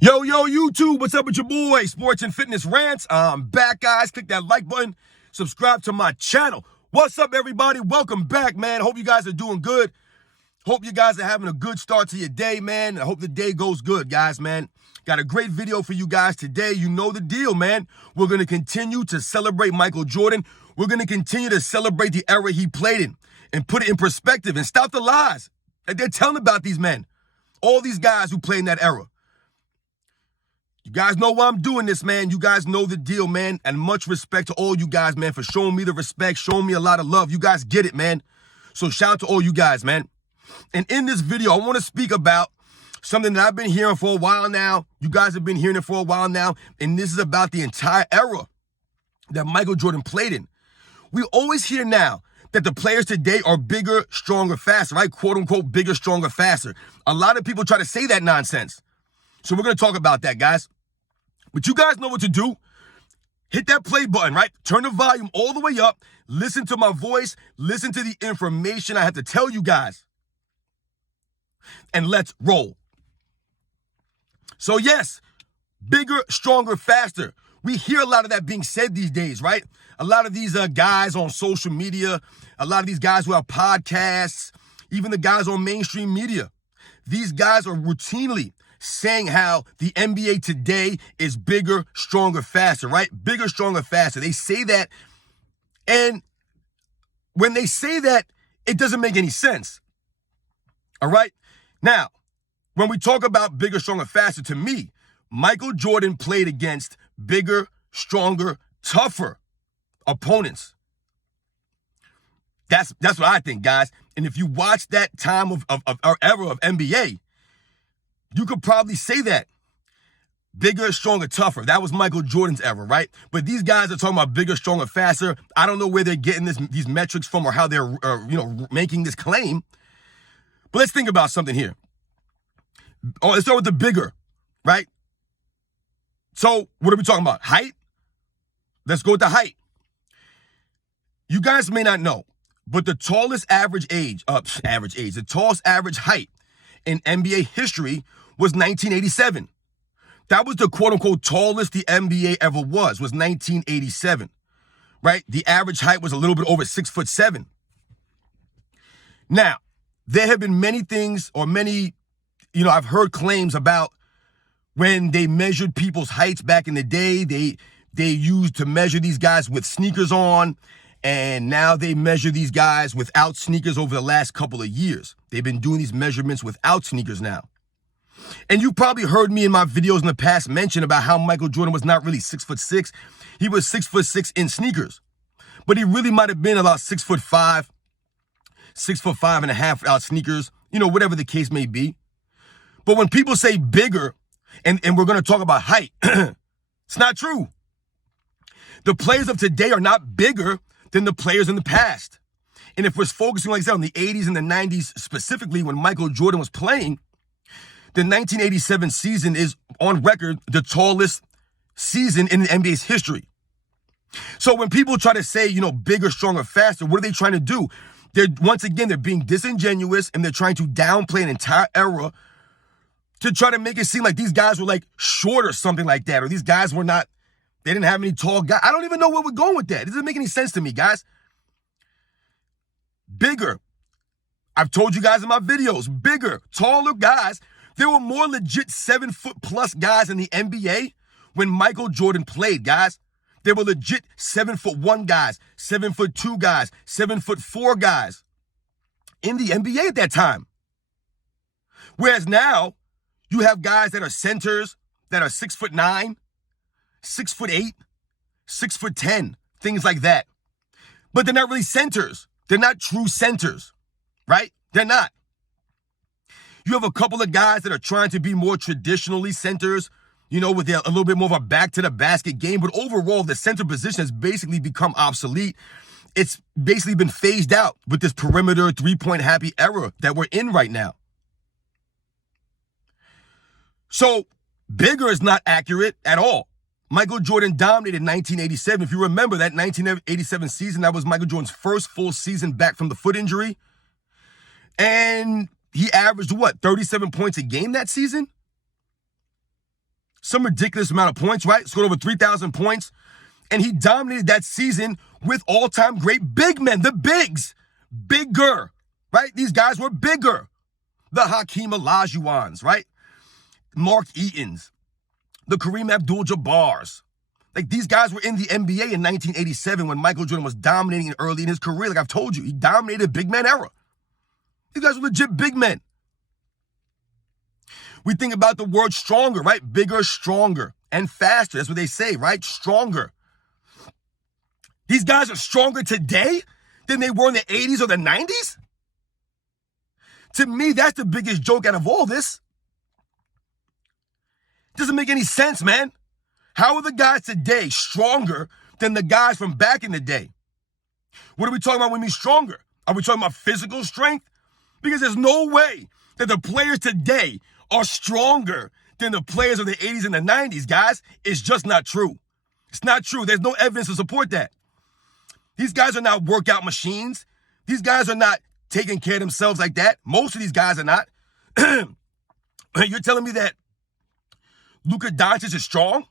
Yo, YouTube, what's up with your boy? Sports and Fitness Rants. I'm back, guys. Click that like button. Subscribe to my channel. What's up, everybody? Welcome back, man. Hope you guys are doing good. Hope you guys are having a good start to your day, man. I hope the day goes good, guys, man. Got a great video for you guys today. You know the deal, man. We're going to continue to celebrate Michael Jordan. We're going to continue to celebrate the era he played in and put it in perspective and stop the lies that they're telling about these men. All these guys who played in that era. You guys know why I'm doing this, man. You guys know the deal, man. And much respect to all you guys, man, for showing me the respect, showing me a lot of love. You guys get it, man. So shout out to all you guys, man. And in this video, I want to speak about something that I've been hearing for a while now. You guys have been hearing it for a while now. And this is about the entire era that Michael Jordan played in. We always hear now that the players today are bigger, stronger, faster, right? Quote unquote, bigger, stronger, faster. A lot of people try to say that nonsense. So we're going to talk about that, guys. But you guys know what to do. Hit that play button, right? Turn the volume all the way up. Listen to my voice. Listen to the information I have to tell you guys. And let's roll. So yes, bigger, stronger, faster. We hear a lot of that being said these days, right? A lot of these guys on social media, a lot of these guys who have podcasts, even the guys on mainstream media. These guys are routinely saying how the NBA today is bigger, stronger, faster, right? Bigger, stronger, faster. They say that, and when they say that, it doesn't make any sense. All right? Now, when we talk about bigger, stronger, faster, to me, Michael Jordan played against bigger, stronger, tougher opponents. That's what I think, guys. And if you watch that time of our era of NBA, you could probably say that. Bigger, stronger, tougher. That was Michael Jordan's era, right? But these guys are talking about bigger, stronger, faster. I don't know where they're getting these metrics from or how they're making this claim. But let's think about something here. Oh, let's start with the bigger, right? So what are we talking about? Height? Let's go with the height. You guys may not know, but the tallest the tallest average height in NBA history was 1987. That was the quote-unquote tallest the NBA ever was 1987, right? The average height was a little bit over 6'7". Now, there have been many things or I've heard claims about when they measured people's heights back in the day, they used to measure these guys with sneakers on, and now they measure these guys without sneakers over the last couple of years. They've been doing these measurements without sneakers now. And you probably heard me in my videos in the past mention about how Michael Jordan was not really 6'6". He was 6'6" in sneakers. But he really might have been about 6'5", 6'5.5" without sneakers, whatever the case may be. But when people say bigger, and we're going to talk about height, it's not true. The players of today are not bigger than the players in the past. And if we're focusing, like I said, on the 80s and the 90s specifically when Michael Jordan was playing, the 1987 season is on record the tallest season in the NBA's history. So when people try to say, bigger, stronger, faster, what are they trying to do? They're being disingenuous, and they're trying to downplay an entire era to try to make it seem like these guys were like short or something like that, or these guys were not, they didn't have any tall guys. I don't even know where we're going with that. It doesn't make any sense to me, guys. Bigger. I've told you guys in my videos, bigger, taller guys. There were more legit 7-foot-plus guys in the NBA when Michael Jordan played, guys. There were legit 7'1" guys, 7'2" guys, 7'4" guys in the NBA at that time. Whereas now, you have guys that are centers that are 6'9", 6'8", 6'10", things like that. But they're not really centers. They're not true centers, right? They're not. You have a couple of guys that are trying to be more traditionally centers, with a little bit more of a back to the basket game. But overall, the center position has basically become obsolete. It's basically been phased out with this perimeter 3-point happy era that we're in right now. So bigger is not accurate at all. Michael Jordan dominated 1987. If you remember that 1987 season, that was Michael Jordan's first full season back from the foot injury. And he averaged, 37 points a game that season? some ridiculous amount of points, right? Scored over 3,000 points. And he dominated that season with all-time great big men, the bigs. Bigger, right? These guys were bigger. The Hakeem Olajuwons, right? Mark Eatons, the Kareem Abdul-Jabbars. Like, these guys were in the NBA in 1987 when Michael Jordan was dominating early in his career. Like I've told you, he dominated the big man era. These guys were legit big men. We think about the word stronger, right? Bigger, stronger, and faster. That's what they say, right? Stronger. These guys are stronger today than they were in the 80s or the 90s? To me, that's the biggest joke out of all this. Doesn't make any sense, man. How are the guys today stronger than the guys from back in the day? What are we talking about when we mean stronger? Are we talking about physical strength? Because there's no way that the players today are stronger than the players of the 80s and the 90s, guys. It's just not true. It's not true. There's no evidence to support that. These guys are not workout machines. These guys are not taking care of themselves like that. Most of these guys are not. You're telling me that Luka Doncic is strong?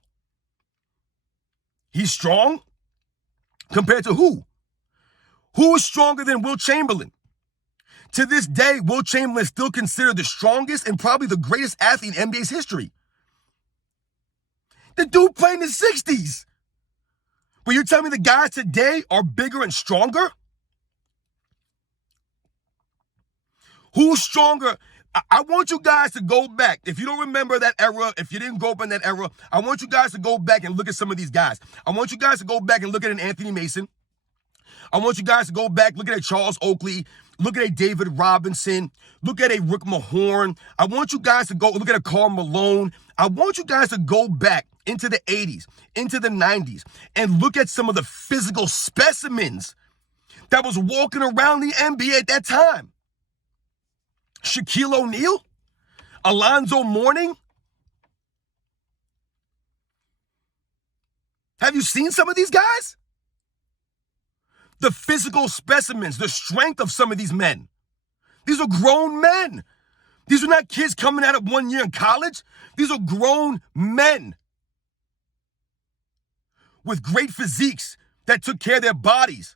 He's strong? Compared to who? Who is stronger than Wilt Chamberlain? To this day, Wilt Chamberlain is still considered the strongest and probably the greatest athlete in NBA's history. The dude played in the 60s. But you're telling me the guys today are bigger and stronger? Who's stronger? I want you guys to go back. If you don't remember that era, if you didn't grow up in that era, I want you guys to go back and look at some of these guys. I want you guys to go back and look at an Anthony Mason. I want you guys to go back, look at a Charles Oakley, look at a David Robinson, look at a Rick Mahorn. I want you guys to go look at a Karl Malone. I want you guys to go back into the 80s, into the 90s, and look at some of the physical specimens that was walking around the NBA at that time. Shaquille O'Neal, Alonzo Mourning. Have you seen some of these guys? The physical specimens, the strength of some of these men. These are grown men. These are not kids coming out of 1 year in college. These are grown men with great physiques that took care of their bodies.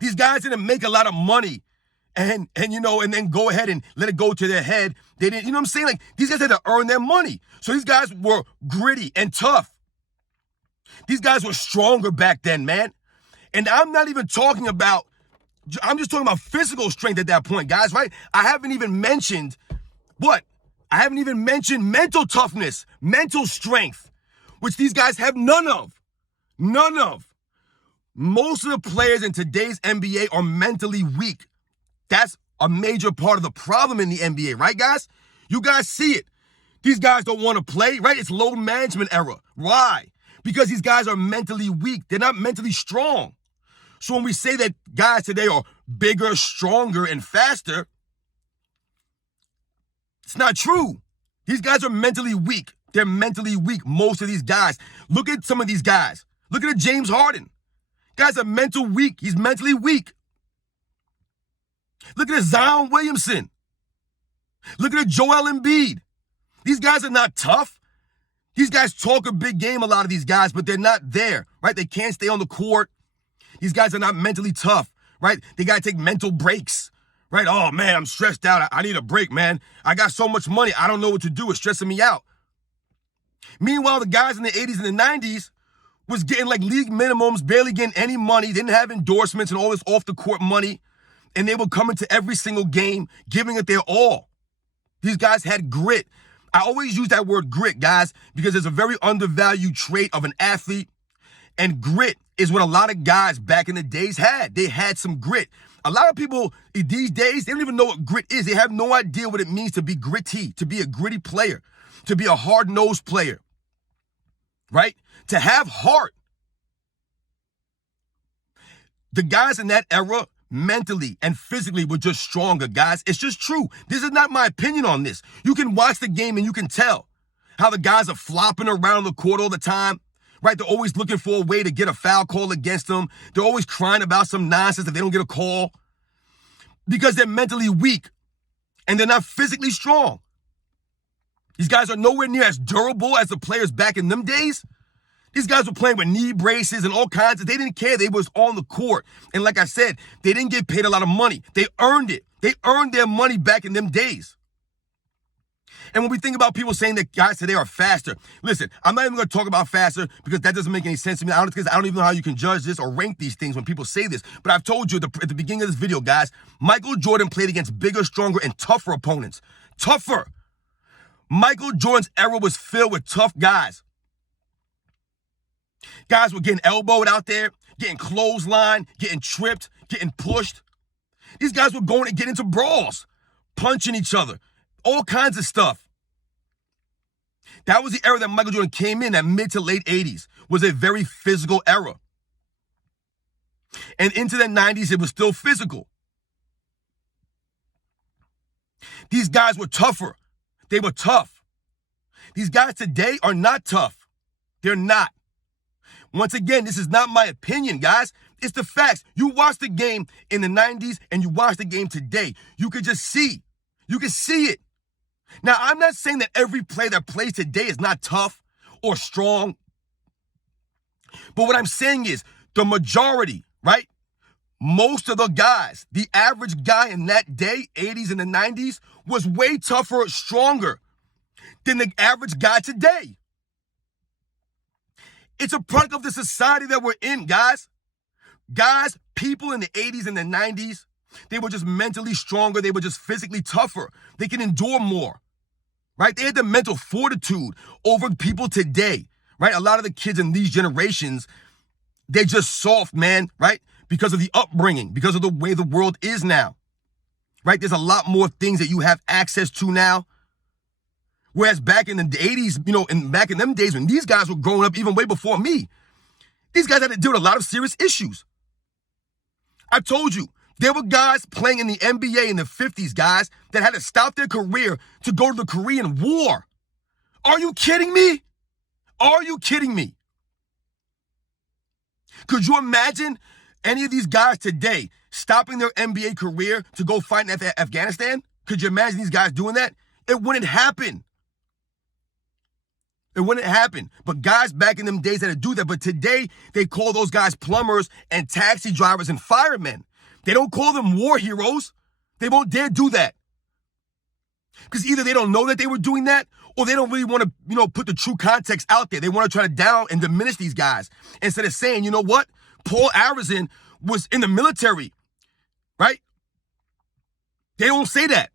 These guys didn't make a lot of money and then go ahead and let it go to their head. They didn't, you know what I'm saying? Like, these guys had to earn their money. So these guys were gritty and tough. These guys were stronger back then, man. And I'm not even talking about, I'm just talking about physical strength at that point, guys, right? I haven't even mentioned what? I haven't even mentioned mental toughness, mental strength, which these guys have none of. None of. Most of the players in today's NBA are mentally weak. That's a major part of the problem in the NBA, right, guys? You guys see it. These guys don't want to play, right? It's load management era. Why? Because these guys are mentally weak. They're not mentally strong. So when we say that guys today are bigger, stronger, and faster, it's not true. These guys are mentally weak. They're mentally weak, most of these guys. Look at some of these guys. Look at James Harden. Guy's a mental weak. He's mentally weak. Look at Zion Williamson. Look at Joel Embiid. These guys are not tough. These guys talk a big game, a lot of these guys, but they're not there, right? They can't stay on the court. These guys are not mentally tough, right? They got to take mental breaks, right? Oh, man, I'm stressed out. I need a break, man. I got so much money. I don't know what to do. It's stressing me out. Meanwhile, the guys in the 80s and the 90s was getting like league minimums, barely getting any money, didn't have endorsements and all this off-the-court money, and they were coming to every single game, giving it their all. These guys had grit. I always use that word grit, guys, because it's a very undervalued trait of an athlete, and grit is what a lot of guys back in the days had. They had some grit. A lot of people these days, they don't even know what grit is. They have no idea what it means to be gritty, to be a gritty player, to be a hard-nosed player, right? To have heart. The guys in that era, mentally and physically, were just stronger, guys. It's just true. This is not my opinion on this. You can watch the game and you can tell how the guys are flopping around the court all the time, right? They're always looking for a way to get a foul call against them. They're always crying about some nonsense if they don't get a call because they're mentally weak and they're not physically strong. These guys are nowhere near as durable as the players back in them days. These guys were playing with knee braces and all kinds of, they didn't care. They was on the court. And like I said, they didn't get paid a lot of money. They earned it. They earned their money back in them days. And when we think about people saying that guys today are faster, listen, I'm not even going to talk about faster because that doesn't make any sense to me. I don't even know how you can judge this or rank these things when people say this. But I've told you at the beginning of this video, guys, Michael Jordan played against bigger, stronger, and tougher opponents. Tougher. Michael Jordan's era was filled with tough guys. Guys were getting elbowed out there, getting clotheslined, getting tripped, getting pushed. These guys were going to get into brawls, punching each other, all kinds of stuff. That was the era that Michael Jordan came in, that mid to late 80s, was a very physical era. And into the 90s, it was still physical. These guys were tougher. They were tough. These guys today are not tough. They're not. Once again, this is not my opinion, guys. It's the facts. You watch the game in the 90s and you watch the game today. You could just see. You can see it. Now, I'm not saying that every player that plays today is not tough or strong. But what I'm saying is the majority, right? Most of the guys, the average guy in that day, 80s and the 90s, was way tougher, stronger than the average guy today. It's a product of the society that we're in, guys. Guys, people in the 80s and the 90s, they were just mentally stronger. They were just physically tougher. They can endure more, right? They had the mental fortitude over people today, right? A lot of the kids in these generations, they're just soft, man, right? Because of the upbringing, because of the way the world is now, right? There's a lot more things that you have access to now. Whereas back in the 80s, and back in them days when these guys were growing up, even way before me, these guys had to deal with a lot of serious issues. I told you, there were guys playing in the NBA in the 50s, guys, that had to stop their career to go to the Korean War. Are you kidding me? Are you kidding me? Could you imagine any of these guys today stopping their NBA career to go fight in Afghanistan? Could you imagine these guys doing that? It wouldn't happen. It wouldn't happen. But guys back in them days had to do that. But today, they call those guys plumbers and taxi drivers and firemen. They don't call them war heroes. They won't dare do that. Because either they don't know that they were doing that, or they don't really want to, put the true context out there. They want to try to down and diminish these guys. Instead of saying, you know what? Paul Arizin was in the military, right? They don't say that.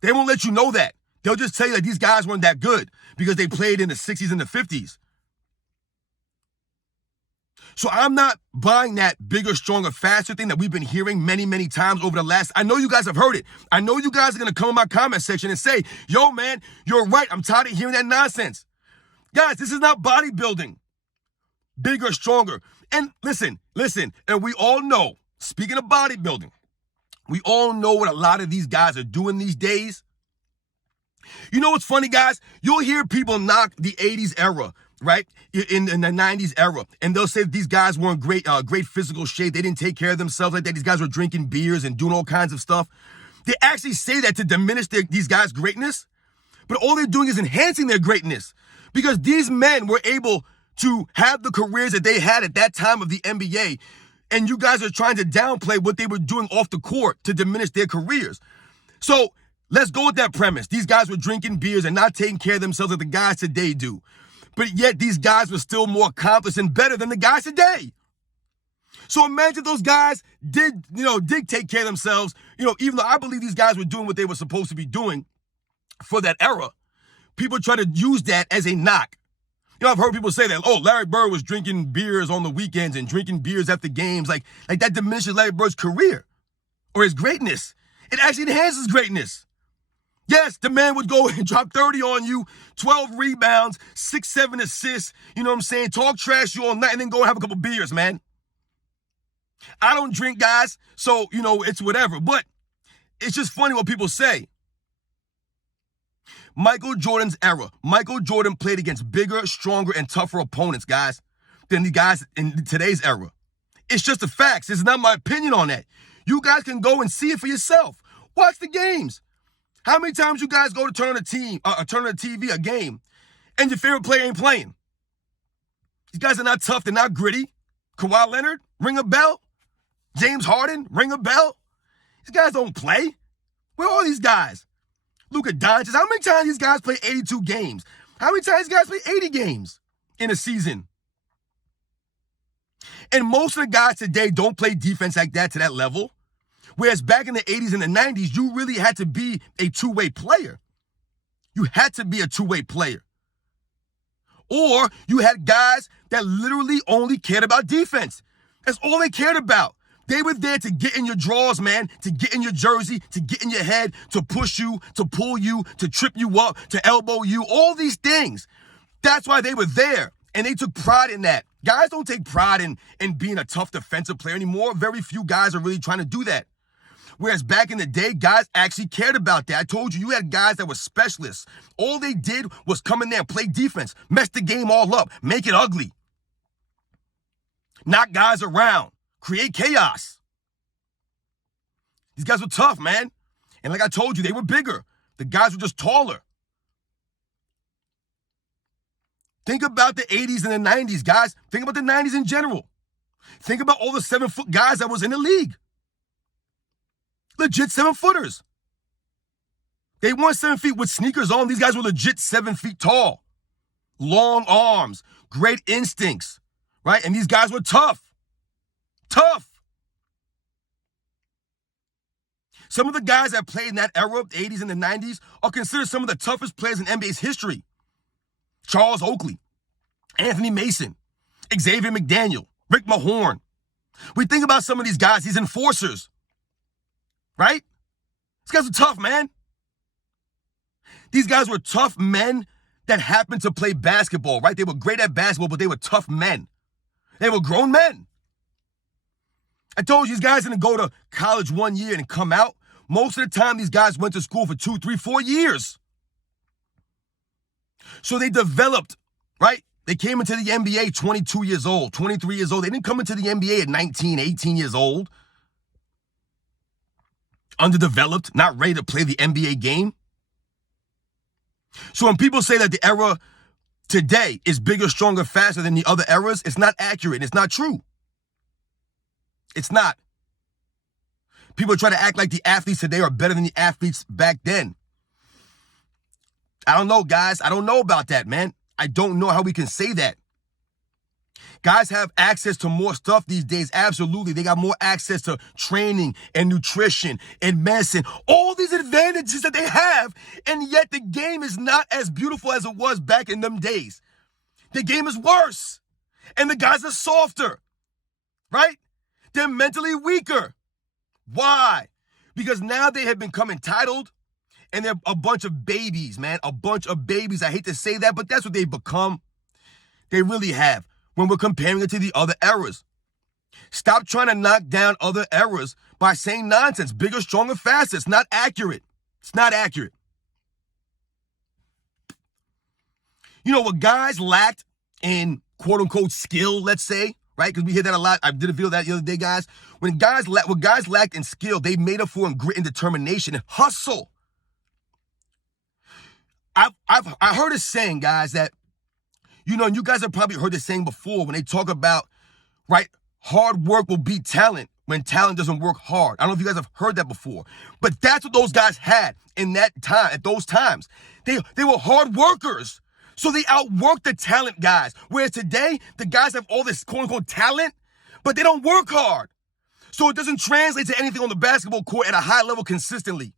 They won't let you know that. They'll just tell you that these guys weren't that good because they played in the 60s and the 50s. So I'm not buying that bigger, stronger, faster thing that we've been hearing many, many times over the last. I know you guys have heard it. I know you guys are going to come in my comment section and say, yo, man, you're right. I'm tired of hearing that nonsense. Guys, this is not bodybuilding. Bigger, stronger. And listen, and we all know, speaking of bodybuilding, we all know what a lot of these guys are doing these days. You know what's funny, guys? You'll hear people knock the 80s era, right? In the 90s era. And they'll say that these guys were in great physical shape. They didn't take care of themselves like that. These guys were drinking beers and doing all kinds of stuff. They actually say that to diminish these guys' greatness. But all they're doing is enhancing their greatness. Because these men were able to have the careers that they had at that time of the NBA. And you guys are trying to downplay what they were doing off the court to diminish their careers. So let's go with that premise. These guys were drinking beers and not taking care of themselves like the guys today do. But yet these guys were still more accomplished and better than the guys today. So imagine those guys did take care of themselves, even though I believe these guys were doing what they were supposed to be doing for that era. People try to use that as a knock. I've heard people say that, Larry Bird was drinking beers on the weekends and drinking beers after games. Like that diminishes Larry Bird's career or his greatness. It actually enhances greatness. Yes, the man would go and drop 30 on you, 12 rebounds, 6-7 assists, talk trash you all night and then go and have a couple beers, man. I don't drink, guys, so, it's whatever. But it's just funny what people say. Michael Jordan's era. Michael Jordan played against bigger, stronger, and tougher opponents, guys, than the guys in today's era. It's just the facts. It's not my opinion on that. You guys can go and see it for yourself. Watch the games. How many times you guys go to turn on the TV, a game, and your favorite player ain't playing? These guys are not tough. They're not gritty. Kawhi Leonard, ring a bell. James Harden, ring a bell. These guys don't play. Where are all these guys? Luka Doncic. How many times these guys play 82 games? How many times these guys play 80 games in a season? And most of the guys today don't play defense like that to that level. Whereas back in the 80s and the 90s, you really had to be a two-way player. You had to be a two-way player. Or you had guys that literally only cared about defense. That's all they cared about. They were there to get in your drawers, man, to get in your jersey, to get in your head, to push you, to pull you, to trip you up, to elbow you, all these things. That's why they were there, and they took pride in that. Guys don't take pride in being a tough defensive player anymore. Very few guys are really trying to do that. Whereas back in the day, guys actually cared about that. I told you, you had guys that were specialists. All they did was come in there and play defense, mess the game all up, make it ugly. Knock guys around, create chaos. These guys were tough, man. And like I told you, they were bigger. The guys were just taller. Think about the 80s and the 90s, guys. Think about the 90s in general. Think about all the 7-foot guys that was in the league. Legit 7-footers. They weren't 7 feet with sneakers on. These guys were legit 7 feet tall. Long arms, great instincts, right? And these guys were tough. Tough. Some of the guys that played in that era, the 80s and the 90s, are considered some of the toughest players in NBA's history. Charles Oakley, Anthony Mason, Xavier McDaniel, Rick Mahorn. We think about some of these guys, these enforcers, right? These guys were tough, man. These guys were tough men that happened to play basketball, right? They were great at basketball, but they were tough men. They were grown men. I told you these guys didn't go to college 1 year and come out. Most of the time, these guys went to school for 2, 3, 4 years. So they developed, right? They came into the NBA 22 years old, 23 years old. They didn't come into the NBA at 19, 18 years old. Underdeveloped, not ready to play the NBA game. So when people say that the era today is bigger, stronger, faster than the other eras, it's not accurate. It's not true. It's not. People try to act like the athletes today are better than the athletes back then. I don't know, guys. I don't know about that, man. I don't know how we can say that. Guys have access to more stuff these days. Absolutely. They got more access to training and nutrition and medicine. All these advantages that they have, and yet the game is not as beautiful as it was back in them days. The game is worse. And the guys are softer, right? They're mentally weaker. Why? Because now they have become entitled, and they're a bunch of babies, man. A bunch of babies. I hate to say that, but that's what they've become. They really have. When we're comparing it to the other eras. Stop trying to knock down other eras by saying nonsense. Bigger, stronger, faster. It's not accurate. It's not accurate. You know, what guys lacked in quote-unquote skill, let's say, right? Because we hear that a lot. I did a video that the other day, guys. What guys lacked in skill, they made up for in grit and determination and hustle. I heard a saying, guys, that you know, and you guys have probably heard this saying before when they talk about, right, hard work will beat talent when talent doesn't work hard. I don't know if you guys have heard that before, but that's what those guys had in that time, at those times. They were hard workers, so they outworked the talent guys. Whereas today, the guys have all this quote-unquote talent, but they don't work hard. So it doesn't translate to anything on the basketball court at a high level consistently.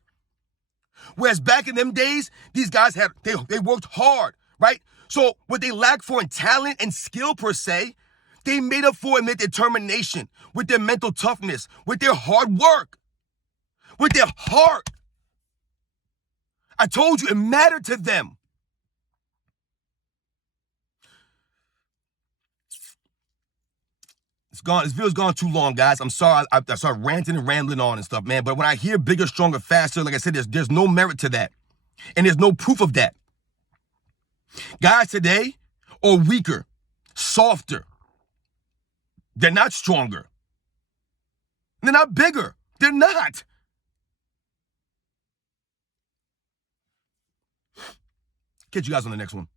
Whereas back in them days, these guys they worked hard, right? So what they lacked for in talent and skill per se, they made up for in their determination, with their mental toughness, with their hard work, with their heart. I told you it mattered to them. It's gone. This video's gone too long, guys. I'm sorry. I started ranting and rambling on and stuff, man. But when I hear bigger, stronger, faster, like I said, there's no merit to that. And there's no proof of that. Guys today are weaker, softer. They're not stronger. They're not bigger. They're not. Catch you guys on the next one.